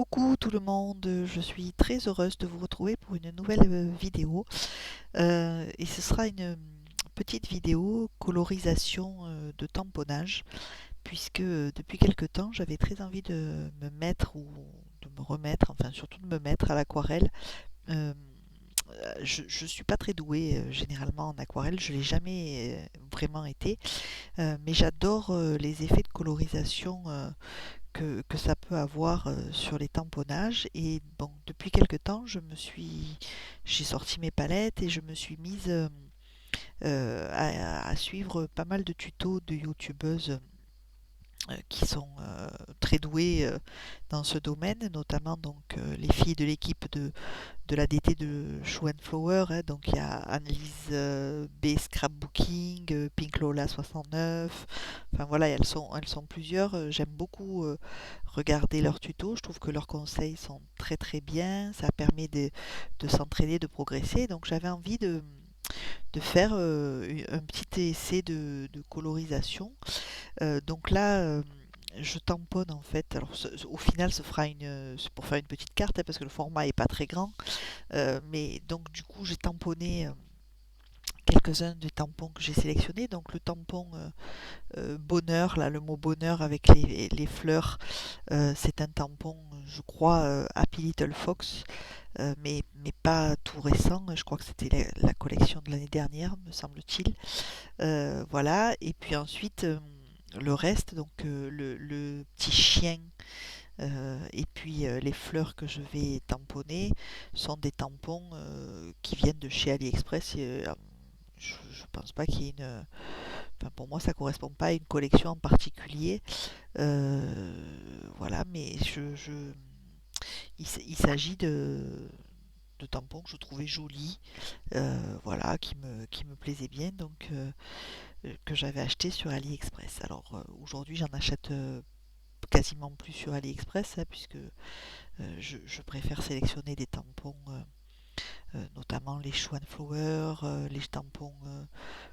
Coucou tout le monde, je suis très heureuse de vous retrouver pour une nouvelle vidéo. Et ce sera une petite vidéo colorisation de tamponnage, puisque depuis quelque temps j'avais très envie de me mettre ou de me remettre, enfin surtout de me mettre à l'aquarelle. Euh, je suis pas très douée généralement en aquarelle, je l'ai jamais vraiment été, mais j'adore les effets de colorisation que ça peut avoir sur les tamponnages. Et bon, depuis quelque temps, j'ai sorti mes palettes et je me suis mise à suivre pas mal de tutos de youtubeuses qui sont très douées dans ce domaine, notamment donc les filles de l'équipe de l'ADT de Show and Flower, hein. Donc il y a Annelise B Scrapbooking, Pink Lola 69, enfin voilà, elles sont plusieurs. J'aime beaucoup regarder leurs tutos, je trouve que leurs conseils sont très très bien, ça permet de s'entraîner, de progresser. Donc j'avais envie de faire un petit essai de colorisation. Donc là, je tamponne en fait. Alors au final, c'est pour faire une petite carte, hein, parce que le format est pas très grand. Mais donc du coup, j'ai tamponné quelques-uns des tampons que j'ai sélectionnés. Donc le tampon bonheur, là, le mot bonheur avec les fleurs, c'est un tampon, je crois, Happy Little Fox, mais pas tout récent. Je crois que c'était la collection de l'année dernière, me semble-t-il. Voilà. Et puis ensuite, le reste, donc le petit chien et puis les fleurs que je vais tamponner sont des tampons qui viennent de chez AliExpress. Et, je ne pense pas qu'il y ait une... Enfin, pour moi, ça ne correspond pas à une collection en particulier. Voilà, mais il s'agit de tampons que je trouvais jolis, voilà, qui me plaisaient bien, donc que j'avais acheté sur AliExpress. Alors aujourd'hui, j'en achète quasiment plus sur AliExpress, hein, puisque je préfère sélectionner des tampons, notamment les Show and Flower, les tampons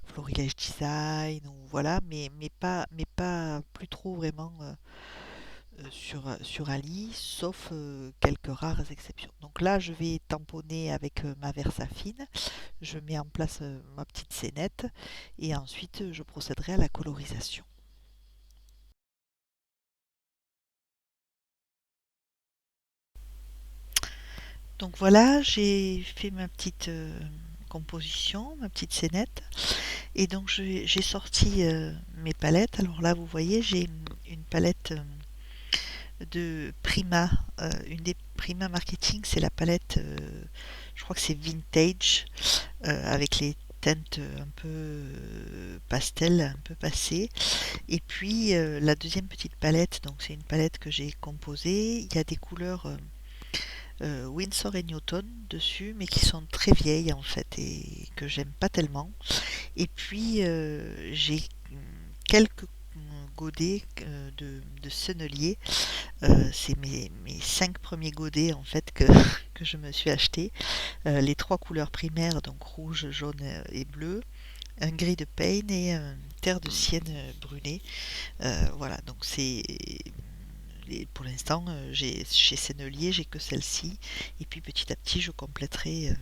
Florilège Design, ou voilà, mais pas plus trop vraiment sur Ali, sauf quelques rares exceptions. Donc là, je vais tamponner avec ma Versafine, je mets en place ma petite scénette, et ensuite je procéderai à la colorisation. Donc voilà, j'ai fait ma petite composition, ma petite scénette. Et donc j'ai sorti mes palettes. Alors là, vous voyez, j'ai une palette de Prima. Une des Prima Marketing, c'est la palette, je crois que c'est Vintage, avec les teintes un peu pastel, un peu passées. Et puis la deuxième petite palette, donc c'est une palette que j'ai composée. Il y a des couleurs Winsor et Newton dessus, mais qui sont très vieilles en fait et que j'aime pas tellement. Et puis j'ai quelques godets de sennelier. C'est mes 5 premiers godets en fait que je me suis acheté. Les trois couleurs primaires, donc rouge, jaune et bleu. Un gris de Payne et une terre de sienne brûlée. Voilà, donc c'est pour l'instant, chez Sennelier, j'ai que celle-ci. Et puis petit à petit, je compléterai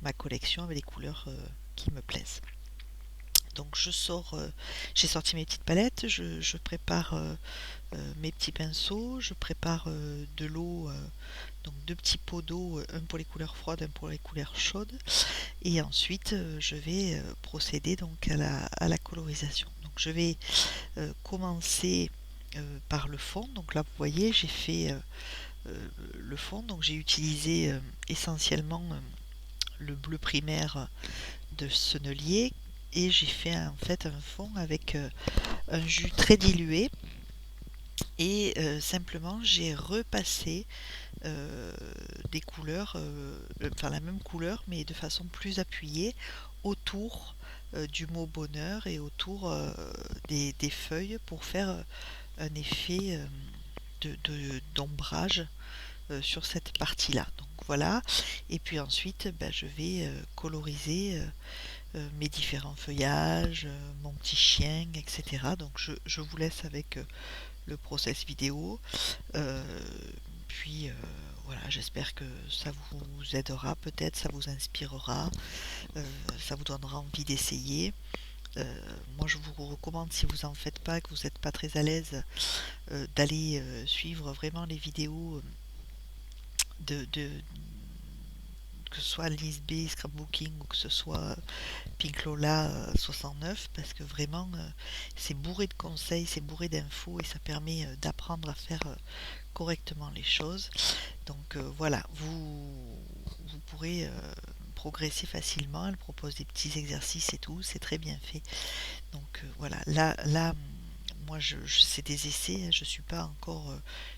ma collection avec les couleurs qui me plaisent. Donc j'ai sorti mes petites palettes, je prépare mes petits pinceaux, je prépare de l'eau, donc deux petits pots d'eau, un pour les couleurs froides, un pour les couleurs chaudes. Et ensuite, je vais procéder donc à la colorisation. Donc je vais commencer par le fond. Donc là, vous voyez, j'ai fait le fond. Donc j'ai utilisé essentiellement le bleu primaire de Sennelier, et j'ai fait en fait un fond avec un jus très dilué, et simplement j'ai repassé euh, des couleurs, enfin la même couleur mais de façon plus appuyée autour du mot bonheur et autour des feuilles pour faire un effet d'ombrage sur cette partie-là. Donc voilà, et puis ensuite je vais coloriser mes différents feuillages, mon petit chien, etc. Donc je vous laisse avec le process vidéo. Euh, puis voilà, j'espère que ça vous aidera, peut-être ça vous inspirera, ça vous donnera envie d'essayer. Moi, je vous recommande, si vous en faites pas, que vous n'êtes pas très à l'aise, d'aller suivre vraiment les vidéos de que ce soit Lise B, Scrapbooking ou que ce soit Pink Lola 69, parce que vraiment c'est bourré de conseils, c'est bourré d'infos et ça permet d'apprendre à faire correctement les choses. Donc voilà, vous pourrez progresser facilement. Elle propose des petits exercices et tout, c'est très bien fait. Donc voilà, là moi c'est des essais, hein, je suis pas encore,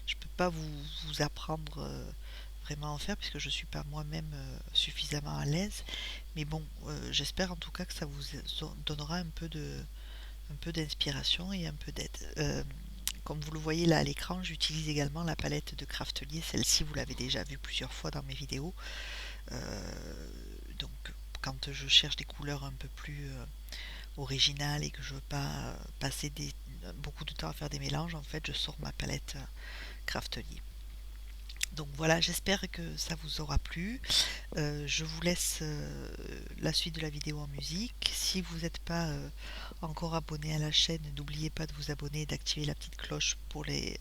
je peux pas vous apprendre vraiment à en faire puisque je suis pas moi-même suffisamment à l'aise. Mais bon, j'espère en tout cas que ça vous donnera un peu d'inspiration et un peu d'aide. Comme vous le voyez là à l'écran, j'utilise également la palette de Craftelier. Celle-ci, vous l'avez déjà vue plusieurs fois dans mes vidéos. Donc, quand je cherche des couleurs un peu plus originales et que je veux pas passer beaucoup de temps à faire des mélanges, en fait, je sors ma palette Craftelier. Donc voilà, j'espère que ça vous aura plu. Je vous laisse la suite de la vidéo en musique. Si vous n'êtes pas encore abonné à la chaîne, n'oubliez pas de vous abonner et d'activer la petite cloche pour les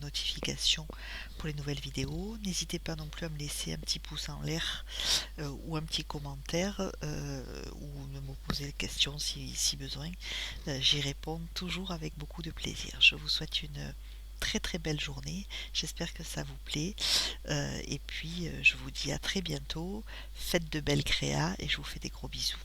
notifications pour les nouvelles vidéos. N'hésitez pas non plus à me laisser un petit pouce en l'air ou un petit commentaire ou de me poser des questions si besoin. J'y réponds toujours avec beaucoup de plaisir. Je vous souhaite une très très belle journée. J'espère que ça vous plaît. Et puis je vous dis à très bientôt. Faites de belles créas et je vous fais des gros bisous.